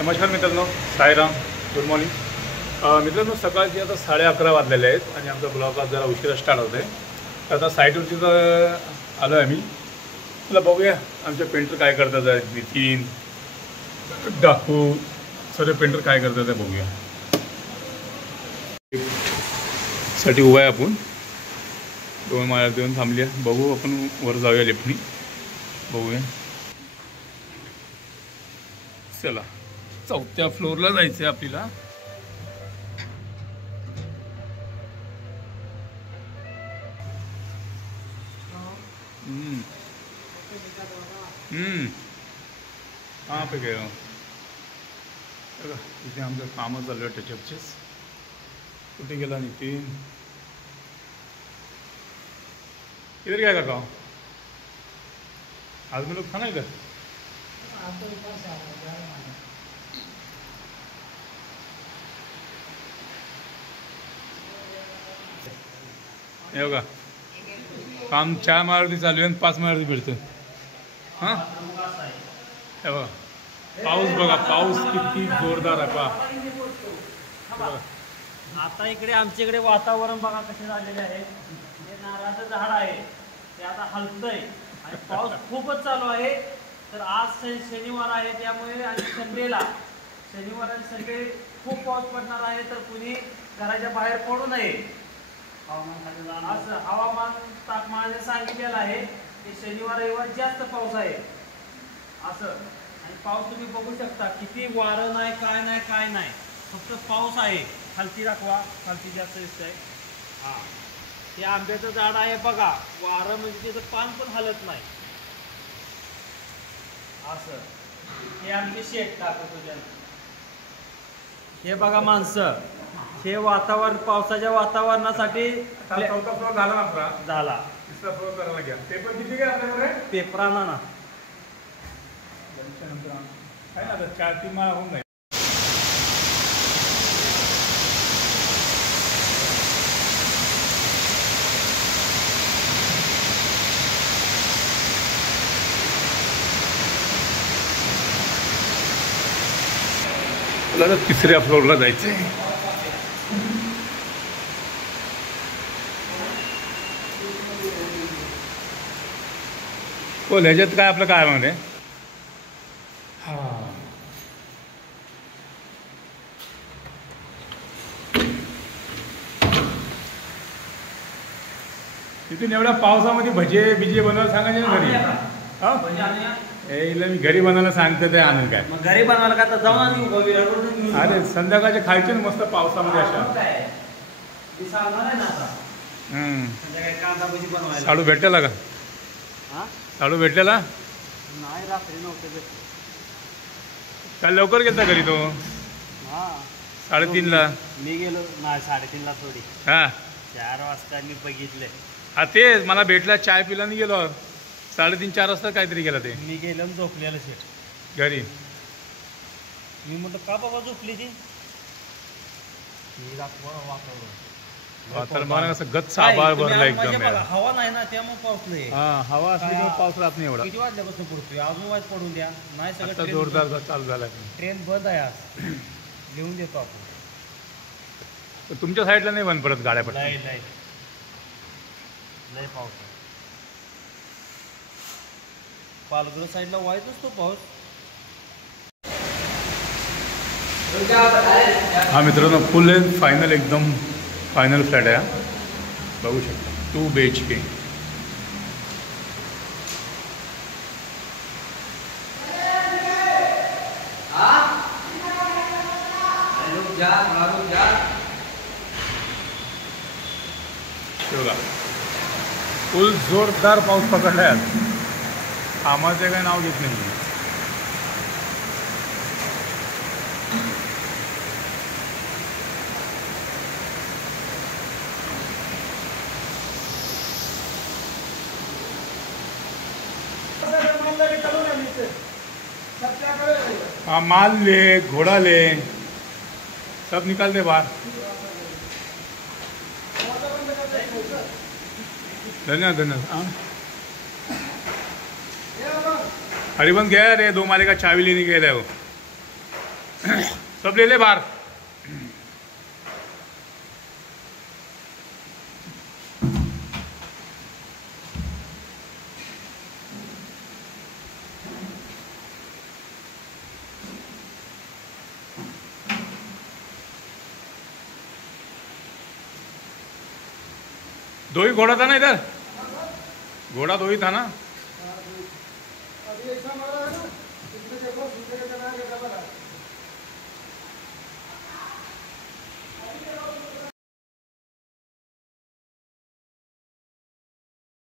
नमस्कार मित्रांनो, Sairam, good morning. मित्रांनो, सकाळची आता 11:30 वाजलेले आहेत आणि आमचा ब्लॉग आज जरा उशिरा स्टार्ट होतो आहे. तर आता साईटवरती तर आलो आहे आम्ही. तुला बघूया आमचे पेंटर काय करतात आहे. नितीन, डाकू, सर्व पेंटर काय करतात आहे बघूया. साठी उभा आहे आपण. 2 माळ्या देऊन थांबली आहे. बघू आपण वर जाऊया लेफ्टनी, बघूया. चला, 4थ्या फ्लोअरला जायचं आहे आपल्याला. हाँ पे गए हो. इथे आमचं कामं चालू आहे टचअपचेच. कुठे गेला नितीन? इधर क्या कर रहा हूँ आज? में लोग खाना इधर. हे बघा, काम 4 माळ्यावरती चालू आहे आणि 5 माळ्यावरती भेटतं. हां, हे बघा पाऊस, बघा पाऊस किती जोरदार आहे. पहा आता इकडे आमच्या इकडे वातावरण बघा कसे झालेले आहे. हे नारळाचं झाड आहे ते आता हलतंय आणि पाऊस खूपच चालू आहे. तर आज शनिवार आहे त्यामुळे आणि संडेला, शनिवार आणि संडे खूप पाऊस पडणार आहे. तर कुणी घराच्या बाहेर पडू नये असं हवामान तापमानाने सांगितलेलं आहे की शनिवार रविवार जास्त पाऊस आहे असं. आणि पाऊस तुम्ही बघू शकता, किती वारं नाही, काय नाही, फक्त पाऊस आहे. खालती दाखवा, खालती जास्त दिसतंय. हा, ते आंब्याचं झाड आहे बघा, वारं म्हणजे त्याचं पान पण हलत नाही असं. हे आमचे शेत टाकतो तुझ्या. हे बघा माणसं, हे वातावरण पावसाच्या वातावरणासाठी. 4था फ्लोअर झाला आपला, झाला. 3रा फ्लोअर करायला घ्या. पेपर किती घ्या आपल्याकडे? पेपर आणा ना. काय ना, 4-3 माळा होऊन जाईल. मला 3ऱ्या फ्लोअरला जायचं आहे. बोल, ह्याच्यात काय आपलं काय म्हणजे? हां, तिथून एवढ्या पावसामध्ये भजे बिजे बनवायला सांगायचे ना घरी. हां, हिला मी घरी बनवायला सांगते, ते आणून काय मग घरी बनवायला का, तर जाऊन आणि अरे संध्याकाळचे खायचे ना मस्त पावसामध्ये अशा. साडू भेटलेला का? साडू भेटलेला नाही, रात्री नव्हते भेटले. काल लवकर गेलता घरी तो? हा, 3:30ला. मी गेलो नाही, 3:30ला थोडी. हां, 4 वाजता मी बघितले. हा तेच मला भेटला, चाय पिला नाही गेलो. 3:30-4 वाजता काहीतरी गेला ते. मी गेलो आणि झोपलेलं शेट घरी. मी म्हटलं का बाबा झोपली ती? वातावरण असं गच्च आभाळ भरला एकदम. हवा नाही ना, त्यामुळे पाऊस नाही. हा, हवा असल्यामुळे पाऊस राहत नाही एवढा. किती वाजल्यापासून पडतोय? अजून वाज पडून द्या. नाही, सगळं जोरदार चालू झाला. ट्रेन बंद आहे आज. लिहून देतो आपण. तुमच्या साईडला नाही बंद पडत गाड्या? नाही, लय पाऊस आहे. पालघर साईडला वाईटच तो पाऊस. हा मित्रांनो, फुल एंड फायनल, एकदम फायनल फ्लॅट आहे. बघू शकता, 2 BHK. बघा, फुल जोरदार पाऊस पकडला आहे आज. थांबायचं काही नाव घेत नाही. हाँ, माल ले, घोड़ा ले, सब निकाल दे बाहर. धन्यवाद. हाँ, हरिवंश गया रे, 2 माले का चाबी लेने गया था वो. सब ले ले बाहर। दो ही घोड़ा था ना इधर, घोड़ा दो ही था ना। अभी ऐसा मारा है ना, इसमें देखो दूसरे का चला है, डबल है।